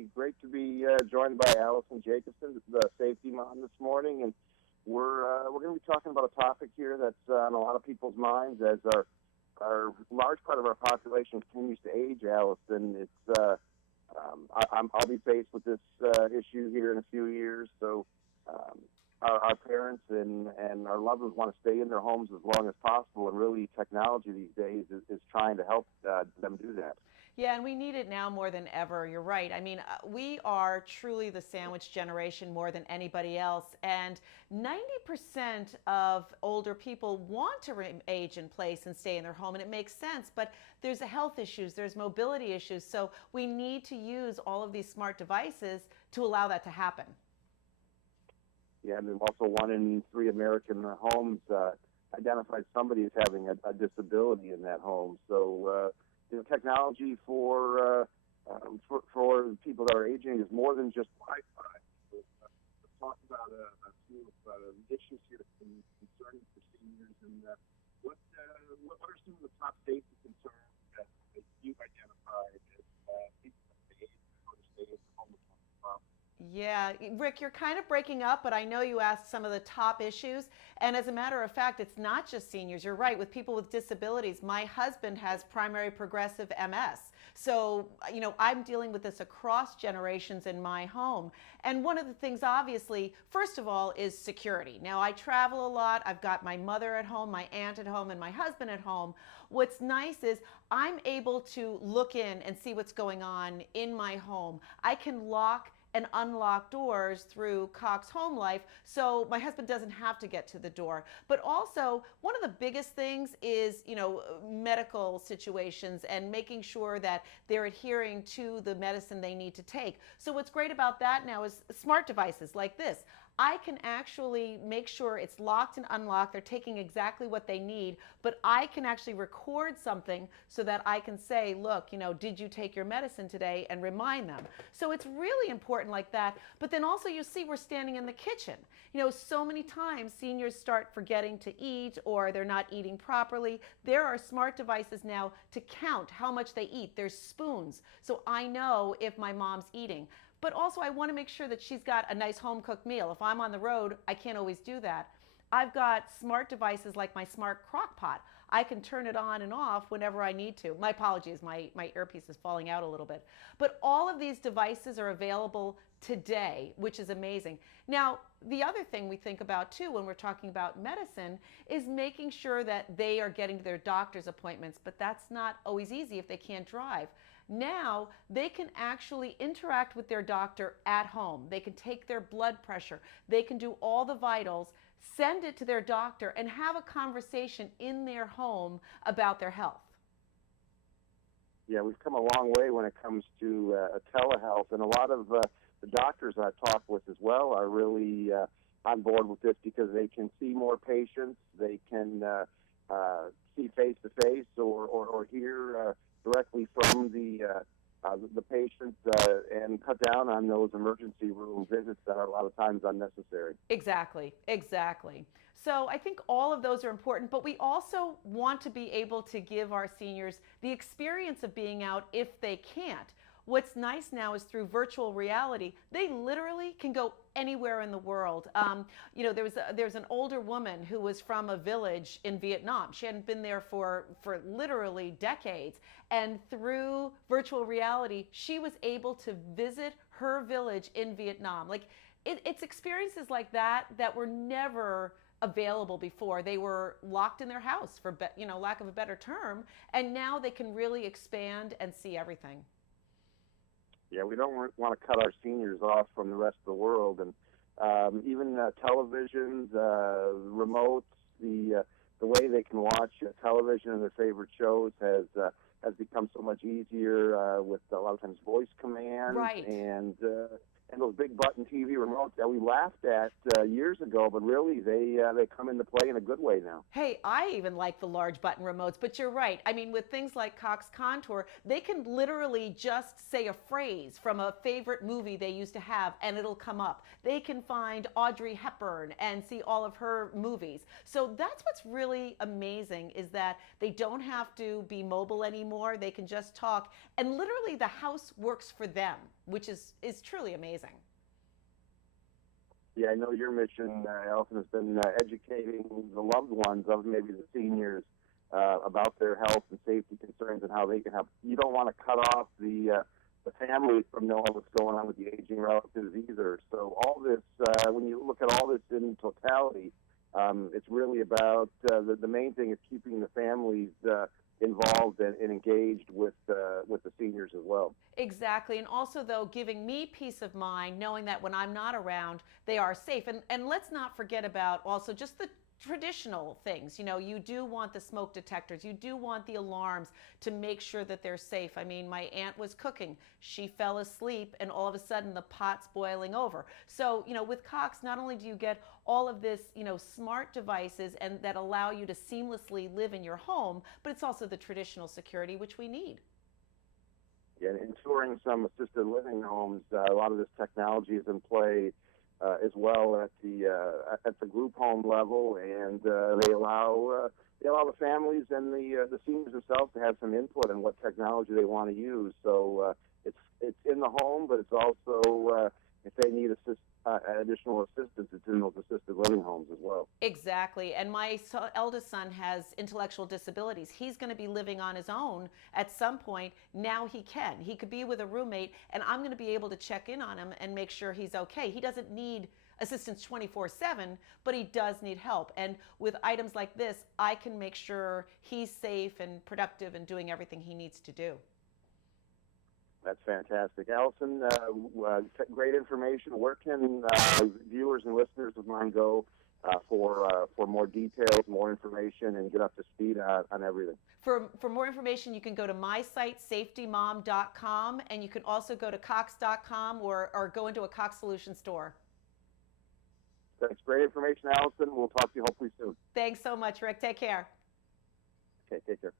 Hey, great to be joined by Allison Jacobson, the safety mom this morning, and we're going to be talking about a topic here that's on a lot of people's minds as our large part of our population continues to age. Allison, I'll be faced with this issue here in a few years, so our parents and our loved ones want to stay in their homes as long as possible, and really technology these days is trying to help them do that. Yeah, and we need it now more than ever. You're right. I mean, we are truly the sandwich generation more than anybody else. And 90% of older people want to age in place and stay in their home, and it makes sense. But there's health issues, there's mobility issues. So we need to use all of these smart devices to allow that to happen. Yeah, and then also 1 in 3 American homes identifies somebody as having a disability in that home. So, technology for people that are aging is more than just Wi-Fi. So, let's talk about a few issues here that's been concerning for seniors, and what are some of the top safety concerns that you've identified as people that age or stay in the home? Yeah, Rick, you're kind of breaking up, but I know you asked some of the top issues. And as a matter of fact, it's not just seniors. You're right, with people with disabilities. My husband has primary progressive MS. So, I'm dealing with this across generations in my home. And one of the things, obviously, first of all, is security. Now, I travel a lot. I've got my mother at home, my aunt at home, and my husband at home. What's nice is I'm able to look in and see what's going on in my home. I can lock and unlock doors through Cox Home Life, so my husband doesn't have to get to the door. But also, one of the biggest things is, medical situations and making sure that they're adhering to the medicine they need to take. So what's great about that now is smart devices like this. I can actually make sure it's locked and unlocked. They're taking exactly what they need, but I can actually record something so that I can say, look, did you take your medicine today, and remind them. So it's really important like that. But then also you see we're standing in the kitchen. So many times seniors start forgetting to eat, or they're not eating properly. There are smart devices now to count how much they eat. There's spoons, so I know if my mom's eating. But also I want to make sure that she's got a nice home cooked meal. If I'm on the road, I can't always do that. I've got smart devices like my smart crock pot. I can turn it on and off whenever I need to. My apologies, my earpiece is falling out a little bit. But all of these devices are available today, which is amazing. Now, the other thing we think about too when we're talking about medicine is making sure that they are getting to their doctor's appointments, but that's not always easy if they can't drive. Now they can actually interact with their doctor at home. They can take their blood pressure. They can do all the vitals, send it to their doctor, and have a conversation in their home about their health. Yeah, we've come a long way when it comes to telehealth, and a lot of the doctors I've talked with as well are really on board with this because they can see more patients. They can see face to face or hear directly from the patient and cut down on those emergency room visits that are a lot of times unnecessary. Exactly. So I think all of those are important, but we also want to be able to give our seniors the experience of being out if they can't. What's nice now is through virtual reality, they literally can go anywhere in the world. There's an older woman who was from a village in Vietnam. She hadn't been there for literally decades. And through virtual reality, she was able to visit her village in Vietnam. It's experiences like that were never available before. They were locked in their house for lack of a better term, and now they can really expand and see everything. Yeah, we don't want to cut our seniors off from the rest of the world, and even televisions, remotes, the way they can watch television and their favorite shows has become so much easier with a lot of times voice commands, Right. and and those big button TV remotes that we laughed at years ago, but really they come into play in a good way now. Hey, I even like the large button remotes, but you're right. I mean, with things like Cox Contour, they can literally just say a phrase from a favorite movie they used to have, and it'll come up. They can find Audrey Hepburn and see all of her movies. So that's what's really amazing, is that they don't have to be mobile anymore. They can just talk, and literally the house works for them, which is truly amazing. Yeah, I know your mission, Allison, has been educating the loved ones of maybe the seniors about their health and safety concerns and how they can help. You don't want to cut off the family from knowing what's going on with the aging relatives either. So all this, when you look at all this in totality, it's really about the main thing is keeping the families involved and engaged with the seniors as well. Exactly. And also, though, giving me peace of mind knowing that when I'm not around, they are safe. And let's not forget about also just the traditional things. You know, you do want the smoke detectors, you do want the alarms to make sure that they're safe. I mean, my aunt was cooking, she fell asleep, and all of a sudden the pot's boiling over. So, you know, with Cox, not only do you get all of this, you know, smart devices and that allow you to seamlessly live in your home, but it's also the traditional security which we need. Yeah, in touring some assisted living homes, a lot of this technology is in play as well at the group home level, and they allow the families and the seniors themselves to have some input on what technology they want to use. So it's in the home, but it's also if they need additional assistance, it's in those assisted living homes as well. Exactly. And my eldest son has intellectual disabilities. He's going to be living on his own at some point. Now he can. He could be with a roommate, and I'm going to be able to check in on him and make sure he's okay. He doesn't need assistance 24/7, but he does need help. And with items like this, I can make sure he's safe and productive and doing everything he needs to do. That's fantastic. Allison, great information. Where can viewers and listeners of mine go for more details, more information, and get up to speed on everything? For more information, you can go to my site, safetymom.com, and you can also go to cox.com or go into a Cox Solution store. That's great information, Allison. We'll talk to you hopefully soon. Thanks so much, Rick. Take care. Okay, take care.